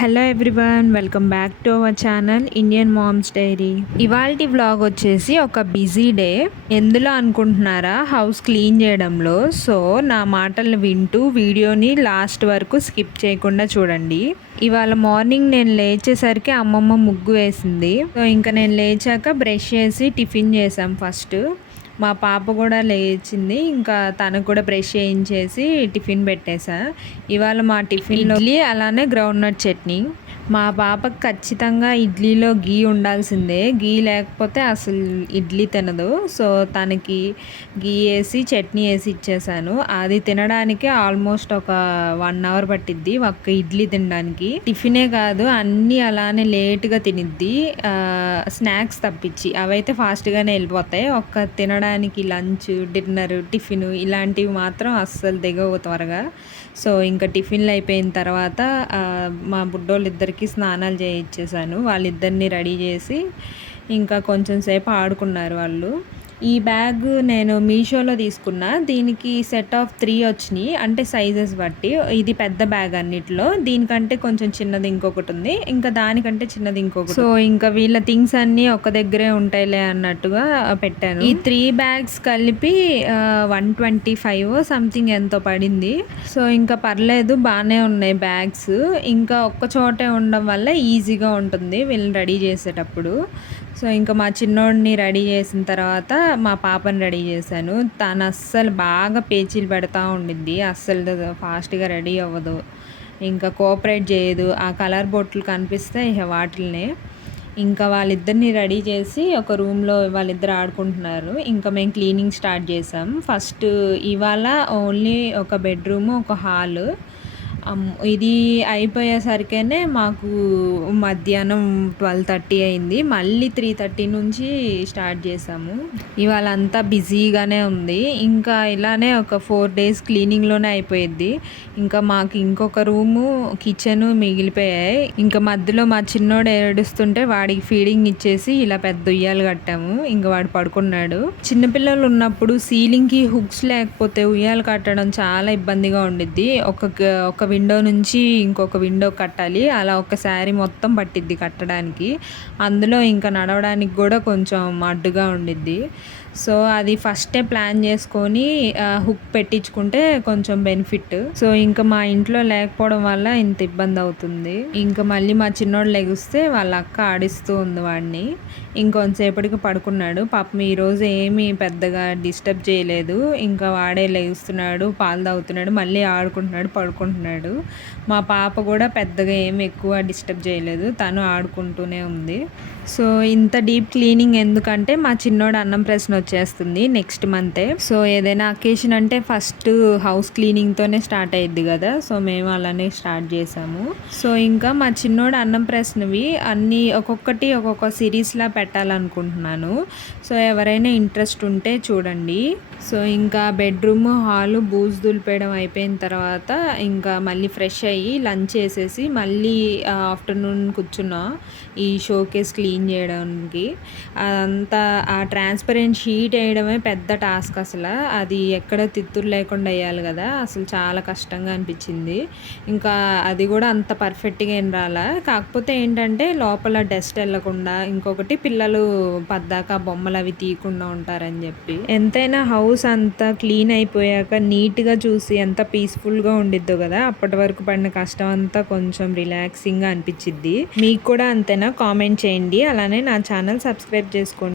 Hello everyone, welcome back to our channel Indian moms diary. ఇవాల్టి vlog వచ్చేసి ఒక busy day. ఎందులో అనుకుంటున్నారా? హౌస్ క్లీన్ చేయడంలో. సో నా మాటలు వింటూ వీడియోని లాస్ట్ వరకు స్కిప్ చేయకుండా చూడండి. ఇవాళ మార్నింగ్ నేను లేచేసరికి అమ్మమ్మ ముగ్గు వేసింది. సో ఇంకా నేను లేచాక బ్రష్ చేసి టిఫిన్ చేసాం ఫస్ట్. మా పాప కూడా లేచింది, ఇంకా తనకు కూడా బ్రష్ చేయించేసి టిఫిన్ పెట్టేసా. ఇవాళ మా టిఫిన్లో ఇడ్లీ అలానే గ్రౌండ్నట్ చట్నీ. మా పాపకు ఖచ్చితంగా ఇడ్లీలో గీ ఉండాల్సిందే, గీ లేకపోతే అసలు ఇడ్లీ తినదు. సో తనకి గీ వేసి చట్నీ వేసి ఇచ్చేసాను. అది తినడానికి ఆల్మోస్ట్ ఒక 1 అవర్ పట్టిద్ది ఒక్క ఇడ్లీ తినడానికి. టిఫినే కాదు అన్నీ అలానే లేట్గా తినిద్ది, స్నాక్స్ తప్పించి. అవైతే ఫాస్ట్గానే వెళ్ళిపోతాయి. ఒక్క తినడానికి లంచ్, డిన్నర్, టిఫిన్ ఇలాంటివి మాత్రం అస్సలు దిగవు త్వరగా. సో ఇంకా టిఫిన్లు అయిపోయిన తర్వాత మా బుడ్డోళ్ళు ఇద్దరికి స్నానాలు చేయించేసాను. వాళ్ళిద్దరిని రెడీ చేసి ఇంకా కొంచెం సేపు ఆడుకున్నారు వాళ్ళు. ఈ బ్యాగ్ నేను మీషోలో తీసుకున్నా. దీనికి సెట్ ఆఫ్ 3 వచ్చినాయి, అంటే సైజెస్ బట్టి. ఇది పెద్ద బ్యాగ్ అన్నిట్లో. దీనికంటే కొంచెం చిన్నది ఇంకొకటి ఉంది, ఇంకా దానికంటే చిన్నది ఇంకొకటి. సో ఇంకా వీళ్ళ థింగ్స్ అన్నీ ఒక దగ్గరే ఉంటాయిలే అన్నట్టుగా పెట్టాను. ఈ 3 బ్యాగ్స్ కలిపి 125 సంథింగ్ ఎంతో పడింది. సో ఇంకా పర్లేదు, బాగానే ఉన్నాయి బ్యాగ్స్. ఇంకా ఒక్క చోటే ఉండడం వల్ల ఈజీగా ఉంటుంది వీళ్ళని రెడీ చేసేటప్పుడు. సో ఇంకా మా చిన్నోడిని రెడీ చేసిన తర్వాత మా పాపని రెడీ చేశాను. తను అస్సలు బాగా పేచీలు పెడతా ఉండిద్ది, అస్సలు ఫాస్ట్గా రెడీ అవ్వదు, ఇంకా కోఆపరేట్ చేయదు. ఆ కలర్ బొట్లు కనిపిస్తే ఇక వాటిల్నే. ఇంకా వాళ్ళిద్దరిని రెడీ చేసి ఒక రూమ్లో వాళ్ళిద్దరు ఆడుకుంటున్నారు. ఇంకా మేము క్లీనింగ్ స్టార్ట్ చేసాం. ఫస్ట్ ఇవాళ ఓన్లీ ఒక బెడ్రూము, ఒక హాలు. ఇది అయిపోయేసరికనే మాకు మధ్యాహ్నం 12:30 అయింది. మళ్ళీ 3:30 నుంచి స్టార్ట్ చేసాము. ఇవాళ అంతా బిజీగానే ఉంది. ఇంకా ఇలానే ఒక 4 డేస్ క్లీనింగ్లోనే అయిపోయిద్ది. ఇంకా మాకు ఇంకొక రూము, కిచెను మిగిలిపోయాయి. ఇంకా మధ్యలో మా చిన్నోడు ఏడుస్తుంటే వాడికి ఫీడింగ్ ఇచ్చేసి ఇలా పెద్ద ఉయ్యాలు కట్టాము. ఇంకా వాడు పడుకున్నాడు. చిన్నపిల్లలు ఉన్నప్పుడు సీలింగ్కి హుక్స్ లేకపోతే ఉయ్యాలు కట్టడం చాలా ఇబ్బందిగా ఉండిద్ది. ఒక విండో నుంచి ఇంకొక విండో కట్టాలి, అలా ఒకసారి మొత్తం పట్టిద్ది కట్టడానికి. అందులో ఇంకా నడవడానికి కూడా కొంచెం అడ్డుగా ఉండిద్ది. సో అది ఫస్టే ప్లాన్ చేసుకొని హుక్ పెట్టించుకుంటే కొంచెం బెనిఫిట్. సో ఇంకా మా ఇంట్లో లేకపోవడం వల్ల ఇంత ఇబ్బంది అవుతుంది. ఇంకా మళ్ళీ మా చిన్నోడు లెగిస్తే వాళ్ళ అక్క ఆడిస్తూ ఉంది వాడిని. ఇంకొంతసేపటికి పడుకున్నాడు. పాపం ఈరోజు ఏమీ పెద్దగా డిస్టర్బ్ చేయలేదు. ఇంకా వాడే లెగుస్తున్నాడు, పాలు తాగుతున్నాడు, మళ్ళీ ఆడుకుంటున్నాడు, పడుకుంటున్నాడు. మా పాప కూడా పెద్దగా ఏమి ఎక్కువ డిస్టర్బ్ చేయలేదు, తను ఆడుకుంటూనే ఉంది. సో ఇంత డీప్ క్లీనింగ్ ఎందుకంటే మా చిన్నోడు అన్నం ప్రశ్న వచ్చేస్తుంది నెక్స్ట్ మంతే. సో ఏదైనా అకేషన్ అంటే ఫస్ట్ హౌస్ క్లీనింగ్తోనే స్టార్ట్ అయ్యిద్ది కదా. సో మేము అలానే స్టార్ట్ చేసాము. సో ఇంకా మా చిన్నోడు అన్నం ప్రశ్నవి అన్నీ ఒక్కొక్కటి ఒక్కొక్క సిరీస్లా పెట్టాలనుకుంటున్నాను. సో ఎవరైనా ఇంట్రెస్ట్ ఉంటే చూడండి. సో ఇంకా బెడ్రూమ్, హాలు బూజు దులిపేయడం అయిపోయిన తర్వాత ఇంకా మళ్ళీ ఫ్రెష్ అయ్యి లంచ్ చేసేసి మళ్ళీ ఆఫ్టర్నూన్ కూర్చున్నా ఈ షోకేస్ క్లీన్ చేయడానికి. అదంతా ఆ ట్రాన్స్పరెంట్ షీట్ వేయడమే పెద్ద టాస్క్ అసలు. అది ఎక్కడ తిత్తురు లేకుండా వేయాలి కదా, అసలు చాలా కష్టంగా అనిపించింది. ఇంకా అది కూడా అంత పర్ఫెక్ట్గా ఏం రాలా. కాకపోతే ఏంటంటే లోపల డస్ట్ వెళ్ళకుండా, ఇంకొకటి పిల్లలు పద్దాక బొమ్మలు అవి తీయకుండా ఉంటారని చెప్పి. ఎంతైనా హౌస్ అంతా క్లీన్ అయిపోయాక నీట్గా చూసి ఎంత పీస్ఫుల్గా ఉండిద్దో కదా, అప్పటి వరకు పడిన కష్టం అంతా కొంచెం రిలాక్సింగ్గా అనిపించిద్ది. మీకు కూడా అంతేనా? కామెంట్ చేయండి. అలానే నా ఛానల్ సబ్స్క్రైబ్ చేసుకోండి.